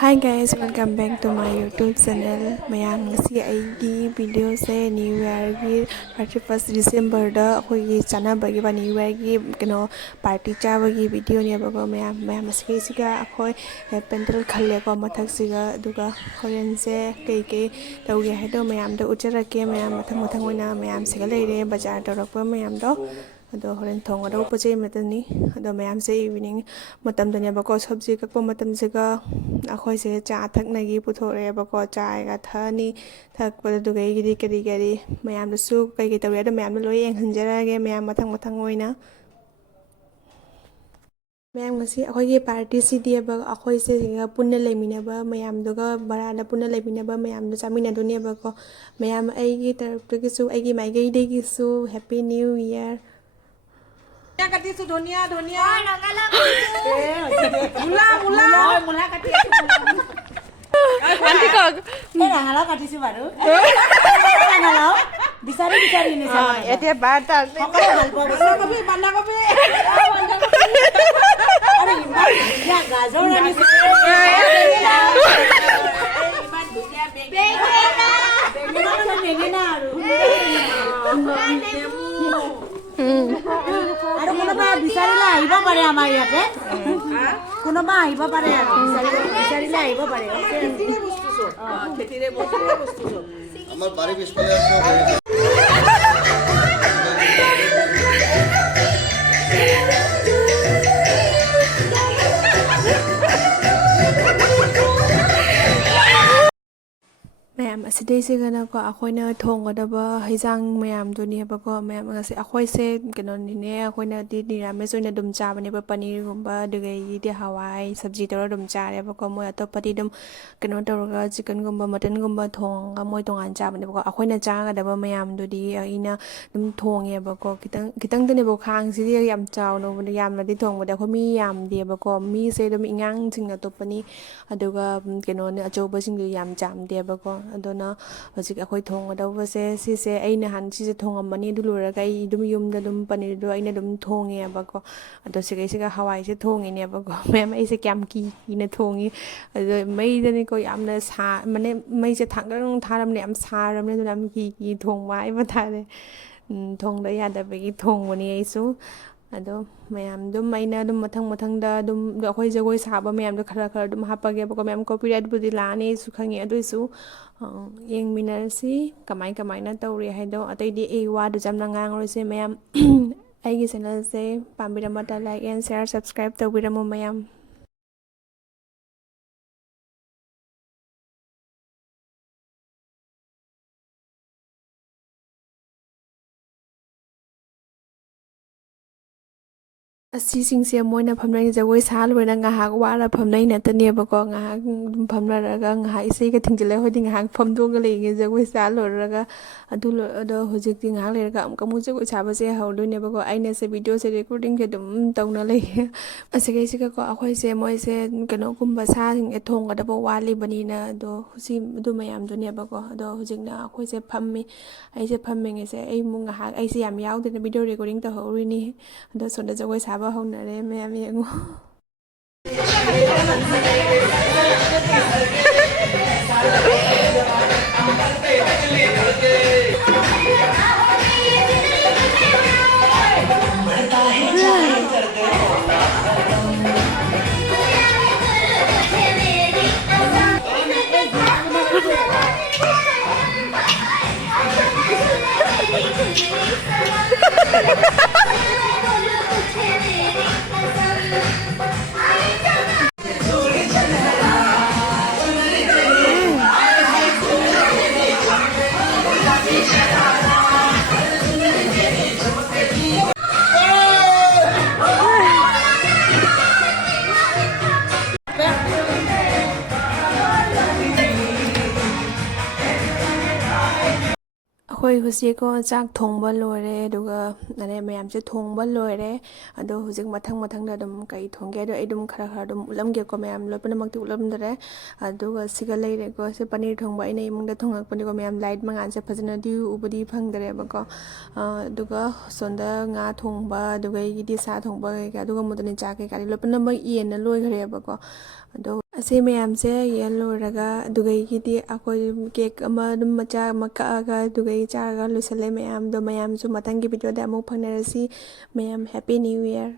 Hi guys, welcome back to my YouTube channel. ꯃꯌꯥꯝ ꯉꯁꯤ ꯑꯩꯒꯤ ꯚꯤꯗꯤꯑꯣꯁꯦ New Yearꯒꯤ 31st Decemberꯗ ꯑꯩꯈꯣꯏꯒꯤ ꯆꯥꯅꯕꯒꯤ New Yearꯒꯤ ꯄꯥꯔꯇꯤ ꯆꯥꯕꯒꯤ ꯚꯤꯗꯤꯑꯣꯅꯦꯕꯀꯣ ꯃꯌꯥꯝ ꯑꯁꯤꯒꯩꯁꯤꯒ ꯑꯩꯈꯣꯏ ꯄꯦꯟꯗꯜ ꯈꯜꯂꯦꯀꯣ ꯃꯊꯛꯁꯤꯒ ꯑꯗꯨꯒ ꯍꯣꯔꯦꯟꯁꯦ ꯀꯩ ꯇꯧꯒꯦ ꯍꯥꯏꯗꯣ ꯃꯌꯥꯝꯗ ꯎꯠꯆꯔꯛꯀꯦ ꯃꯌꯥꯝ ꯃꯊꯪ ꯑꯣꯏꯅ ꯃꯌꯥꯝꯁꯤꯒ ꯂꯩꯔꯦ ꯕꯖꯥꯔ ꯇꯧꯔꯛꯄ ꯃꯌꯥꯝꯗꯣ ꯑꯗꯣ ꯍꯣꯔꯦꯟ ꯊꯣꯡꯒꯗꯧꯕ ꯄꯣꯠ ꯆꯩ ꯑꯃꯇꯅꯤ ꯑꯗꯣ ꯃꯌꯥꯝꯁꯦ ꯏꯚꯤꯅꯤꯡ ꯃꯇꯝꯗꯅꯦꯕꯀꯣ ꯁꯕꯖꯤ ꯀꯛꯄ ꯃꯇꯝꯁꯤꯒ ꯑꯩꯈꯣꯏꯁꯦ ꯆꯥ ꯊꯛꯅꯒꯤ ꯄꯨꯊꯣꯔꯛꯑꯦꯕꯀꯣ ꯆꯥꯒ ꯊꯛꯑꯅꯤ ꯊꯛꯄꯗꯨꯒꯩꯒꯤꯗꯤ ꯀꯔꯤ ꯃꯌꯥꯝꯗꯁꯨ ꯀꯩ ꯇꯧꯔꯦ ꯑꯗꯣ ꯃꯌꯥꯝꯗꯣ ꯂꯣꯏ ꯌꯦꯡꯍꯟꯖꯔꯛꯑꯒꯦ ꯃꯌꯥꯝ ꯃꯊꯪ ꯑꯣꯏꯅ ꯃꯌꯥꯝ ꯉꯁꯤ ꯑꯩꯈꯣꯏꯒꯤ ꯄꯥꯔꯇꯤꯁꯤꯗꯤꯕ ꯑꯩꯈꯣꯏꯁꯦ ꯄꯨꯟꯅ ꯂꯩꯃꯤꯟꯅꯕ ꯃꯌꯥꯝꯗꯨꯒ ꯕꯔꯥꯗ ꯄꯨꯟꯅ ꯂꯩꯃꯤꯟꯅꯕ ꯃꯌꯥꯝꯗꯣ ꯆꯥꯃꯤꯟꯅꯗꯣꯏꯅꯦꯕꯀꯣ ꯃꯌꯥꯝ ꯑꯩꯒꯤ ꯇꯔꯞꯇꯒꯤꯁꯨ ꯑꯩꯒꯤ ꯃꯥꯏꯀꯩꯗꯒꯤꯁꯨ ꯍꯦꯞꯄꯤ ꯅ꯭ꯌꯨ ꯏꯌꯔ কাটিছো ধনিয়া ধনিয়া মূলা মূলা মূলা কাটি আন্টি কক ৰঙালাও কাটিছো বাৰু ৰঙালাও বিচাৰি নিছা এতিয়া বাৰটা বন্ধাকবি আৰে ইমান গাজৰ আনিছো ইমান ধুনীয়া বেঙেনা আৰু আৰু কোনোবা বিচাৰিলে আহিব পাৰে আমাৰ ইয়াতে কোনোবা আহিব পাৰে আৰু বিচাৰিলে আহিব পাৰে খেতিৰে বস্তু আমাৰ বাৰী পিছফালে আছে ꯃꯌꯥꯝ ꯑꯁꯤꯗꯩꯁꯤꯒꯅꯀꯣ ꯑꯩꯈꯣꯏꯅ ꯊꯣꯡꯒꯗꯕ ꯍꯩꯖꯥꯡ ꯃꯌꯥꯝꯗꯨꯅꯦꯕꯀꯣ ꯃꯌꯥꯝ ꯉꯁꯤ ꯑꯩꯈꯣꯏꯁꯦ ꯀꯩꯅꯣꯅꯤꯅꯦ ꯑꯩꯈꯣꯏꯅꯗꯤ ꯅꯤꯔꯥꯃꯦꯁ ꯑꯣꯏꯅ ꯑꯗꯨꯝ ꯆꯥꯕꯅꯦꯕ ꯄꯅꯤꯔꯒꯨꯝꯕ ꯑꯗꯨꯗꯒꯤꯗꯤ ꯍꯋꯥꯏ ꯁꯕꯖꯤ ꯇꯧꯔ ꯑꯗꯨꯝ ꯆꯥꯔꯦꯕꯀꯣ ꯃꯣꯏ ꯑꯇꯣꯞꯄꯗꯤ ꯑꯗꯨꯝ ꯀꯩꯅꯣ ꯇꯧꯔꯒ ꯆꯤꯛꯀꯟꯒꯨꯝꯕ ꯃꯇꯟꯒꯨꯝꯕ ꯊꯣꯡꯉꯒ ꯃꯣꯏ ꯇꯣꯉꯥꯟ ꯆꯥꯕꯅꯦꯕꯀꯣ ꯑꯩꯈꯣꯏꯅ ꯆꯥꯒꯗꯕ ꯃꯌꯥꯝꯗꯨꯗꯤ ꯑꯩꯅ ꯑꯗꯨꯝ ꯊꯣꯡꯉꯦꯕꯀꯣ ꯈꯤꯇꯪꯗꯅꯦꯕ ꯈꯥꯡꯁꯤꯗꯤ ꯌꯥꯝ ꯆꯥꯎꯅꯕꯗ ꯌꯥꯝꯅꯗꯤ ꯊꯣꯡꯕꯗ ꯑꯩꯈꯣꯏ ꯃꯤ ꯌꯥꯝꯗꯦꯕꯀꯣ ꯃꯤꯁꯦ ꯑꯗꯨꯝ ꯏꯉꯥꯡꯁꯤꯡ ꯑꯇꯣꯞꯄꯅꯤ ꯑꯗꯨꯒ ꯀꯩꯅꯣꯅꯤ ꯑꯆꯧꯕꯁꯤꯡꯗꯨ ꯌꯥꯝ ꯆꯥꯝꯗꯦꯕꯀꯣ ꯑꯗꯨꯅ ꯍꯧꯖꯤꯛ ꯑꯩꯈꯣꯏ ꯊꯣꯡꯒꯗꯧꯕꯁꯦ ꯁꯤꯁꯦ ꯑꯩ ꯅꯍꯥꯟ ꯁꯤꯁꯦ ꯊꯣꯡꯉꯝꯃꯅꯤ ꯑꯗꯨ ꯂꯣꯏꯔꯒ ꯑꯩ ꯑꯗꯨꯝ ꯌꯨꯝꯗ ꯑꯗꯨꯝ ꯄꯅꯤꯔꯗꯣ ꯑꯩꯅ ꯑꯗꯨꯝ ꯊꯣꯡꯉꯦꯕꯀꯣ ꯑꯗꯣ ꯁꯤꯒꯩꯁꯤꯒ ꯍꯋꯥꯏꯁꯦ ꯊꯣꯡꯉꯤꯅꯦꯕꯀꯣ ꯃꯌꯥꯝ ꯑꯩꯁꯦ ꯀꯌꯥꯝ ꯀꯤꯅ ꯊꯣꯡꯉꯤ ꯑꯗꯣ ꯃꯩꯗꯅꯤꯀꯣ ꯌꯥꯝꯅ ꯃꯩꯁꯦ ꯊꯥꯡꯒꯪ ꯊꯥꯔꯕꯅꯦ ꯌꯥꯝ ꯁꯥꯔꯕꯅꯦ ꯑꯗꯨꯅ ꯌꯥꯝ ꯀꯤ ꯊꯣꯡꯕ ꯍꯥꯏꯕ ꯇꯥꯔꯦ ꯊꯣꯡꯗ ꯌꯥꯗꯕꯒꯤ ꯊꯣꯡꯕꯅꯤ ꯑꯩꯁꯨ ꯑꯗꯣ ꯃꯌꯥꯝ ꯑꯗꯨꯝ ꯑꯩꯅ ꯑꯗꯨꯝ ꯃꯊꯪꯗ ꯑꯗꯨꯝ ꯑꯩꯈꯣই ꯖꯒꯣꯏ ꯁꯥꯕ ꯃꯌꯥꯝꯗꯣ ꯈꯔ ꯑꯗꯨꯝ ꯍꯥꯞꯄꯒꯦꯕꯀꯣ ꯃꯌꯥꯝ ꯀꯣꯄꯤꯔꯥꯏꯠꯕꯨꯗꯤ ꯂꯥꯛꯑꯅꯤ ꯑꯩꯁꯨ ꯈꯪꯉꯦ ꯑꯗꯨꯏꯁꯨ ꯌꯦꯡꯃꯤꯟꯅꯔꯁꯤ ꯀꯃꯥꯏꯅ ꯇꯧꯔꯤ ꯍꯥꯏꯗꯣ ꯑꯇꯩꯗꯤ ꯑꯩ ꯋꯥꯗꯨꯁꯨ ꯌꯥꯝꯅ ꯉꯥꯡꯉꯔꯣꯏꯁꯦ ꯃꯌꯥꯝ ꯑꯩꯒꯤ ꯆꯦꯅꯦꯜꯁꯦ ꯄꯥꯝꯕꯤꯔꯝꯕꯗ ꯂꯥꯏꯛ ꯑꯦꯟ ꯁꯤꯌꯔ ꯁꯕꯁꯀ꯭ꯔꯥꯏꯕ ꯇꯧꯕꯤꯔꯝꯃꯣ ꯃꯌꯥꯝ ꯑꯁꯤꯁꯤꯡꯁꯦ ꯃꯣꯏꯅ ꯐꯝꯅꯩ ꯖꯒꯣꯏ ꯁꯥ ꯂꯣꯏꯅ ꯉꯥꯏꯍꯥꯛ ꯋꯥꯔ ꯐꯝꯅꯩ ꯅꯠꯇꯅꯦꯕꯀꯣ ꯉꯥꯏꯍꯥꯛ ꯑꯗꯨꯝ ꯐꯝꯅꯔꯒ ꯉꯥꯏꯍꯥꯛ ꯏꯁꯩꯒ ꯊꯤꯡꯖꯤꯜꯂꯒ ꯑꯩꯈꯣꯏꯗꯤ ꯉꯥꯏꯍꯥꯛ ꯐꯝꯗꯣꯛꯑꯒ ꯂꯩꯒꯦ ꯖꯒꯣꯏ ꯁꯥ ꯂꯣꯏꯔꯒ ꯑꯗꯣ ꯍꯧꯖꯤꯛꯇꯤ ꯉꯥꯏꯍꯥꯛ ꯂꯩꯔꯒ ꯑꯃꯨꯛ ꯖꯒꯣꯏ ꯁꯥꯕꯁꯦ ꯍꯧꯗꯣꯏꯅꯦꯕꯀꯣ ꯑꯩꯅꯁꯦ ꯚꯤꯗꯤꯑꯣꯁꯦ ꯔꯦꯀꯣꯔꯗꯤꯡꯁꯦ ꯑꯗꯨꯝ ꯇꯧꯅ ꯂꯩꯌꯦ ꯑꯁꯤꯒꯩꯁꯤꯒꯀꯣ ꯑꯩꯈꯣꯏꯁꯦ ꯃꯣꯏꯁꯦ ꯀꯩꯅꯣꯒꯨꯝꯕ ꯁꯥꯁꯤꯡꯁꯦ ꯊꯣꯡꯒꯗꯕ ꯋꯥꯠꯂꯤꯕꯅꯤꯅ ꯑꯗꯣ ꯑꯗꯨ ꯃꯌꯥꯝꯗꯨꯅꯦꯕꯀꯣ ꯑꯗꯣ ꯍꯧꯖꯤꯛꯅ ꯑꯩꯈꯣꯏꯁꯦ ꯑꯩꯁꯦ ꯐꯝꯃꯤꯉꯩꯁꯦ ꯑꯩꯃꯨꯛ ꯉꯥꯏꯍꯥꯛ ꯑꯩꯁꯦ ꯌꯥꯝ ꯌꯥꯎꯗꯦꯅ ꯚꯤꯗꯤꯑꯣ ꯔꯦꯀꯣꯔꯗꯤꯡ ꯇꯧꯍꯧꯔꯤꯅꯤ ꯑꯗꯣ ꯁꯣꯝꯗ ꯖꯒꯣꯏ ꯁꯥꯕ ꯍꯧꯅꯔꯦ ꯃꯌꯥꯝ ꯌꯦꯡꯉꯣ ꯑꯩꯈꯣꯏ ꯍꯧꯖꯤꯛꯀꯣ ꯆꯥꯛ ꯊꯣꯡꯕ ꯂꯣꯏꯔꯦ ꯑꯗꯨꯒ ꯃꯌꯥꯝꯁꯦ ꯊꯣꯡꯕ ꯂꯣꯏꯔꯦ ꯑꯗꯣ ꯍꯧꯖꯤꯛ ꯃꯊꯪꯗ ꯑꯗꯨꯝ ꯀꯩ ꯊꯣꯡꯒꯦ ꯑꯗꯣ ꯑꯩ ꯑꯗꯨꯝ ꯈꯔ ꯑꯗꯨꯝ ꯎꯠꯂꯝꯒꯦꯀꯣ ꯃꯌꯥꯝ ꯂꯣꯏꯅꯃꯛꯇꯤ ꯎꯠꯂꯝꯗ꯭ꯔꯦ ꯑꯗꯨꯒ ꯁꯤꯒ ꯂꯩꯔꯦꯀꯣ ꯁꯤ ꯄꯅꯤꯔ ꯊꯣꯡꯕ ꯑꯩꯅ ꯏꯃꯨꯡꯗ ꯊꯣꯡꯉꯛꯄꯅꯤꯀꯣ ꯃꯌꯥꯝ ꯂꯥꯏꯠ ꯃꯉꯥꯟꯁꯦ ꯐꯖꯅꯗꯤ ꯎꯕꯗꯤ ꯐꯪꯗ꯭ꯔꯦꯕꯀꯣ ꯑꯗꯨꯒ ꯁꯣꯝꯗ ꯉꯥ ꯊꯣꯡꯕ ꯑꯗꯨꯒ ꯑꯩꯒꯤꯗꯤ ꯁꯥ ꯊꯣꯡꯕ ꯀꯩꯀꯥ ꯑꯗꯨꯒ ꯃꯨꯗꯅꯤ ꯆꯥꯛ ꯀꯩꯀꯥꯗꯤ ꯂꯣꯏꯅꯃꯛ ꯌꯦꯟꯅ ꯂꯣꯏꯈ꯭ꯔꯦꯕꯀꯣ ꯑꯗꯣ ꯑꯁꯤ ꯃꯌꯥꯝꯁꯦ ꯌꯦꯟ ꯂꯣꯏꯔꯒ ꯑꯗꯨꯒꯩꯒꯤꯗꯤ ꯑꯩꯈꯣꯏ ꯀꯦꯛ ꯑꯃ ꯑꯗꯨꯝ ꯃꯆꯥ ꯑꯃ ꯀꯛꯑꯒ ꯑꯗꯨꯒꯩ ꯆꯥꯔꯒ ꯂꯣꯏꯁꯤꯜꯂꯦ ꯃꯌꯥꯝꯗꯣ ꯃꯌꯥꯝꯁꯨ ꯃꯊꯪꯒꯤ ꯚꯤꯗꯤꯑꯣꯗ ꯑꯃꯨꯛ ꯐꯪꯅꯔꯁꯤ ꯃꯌꯥꯝ ꯍꯦꯄꯤ ꯅ꯭ꯌꯨ ꯏꯌꯔ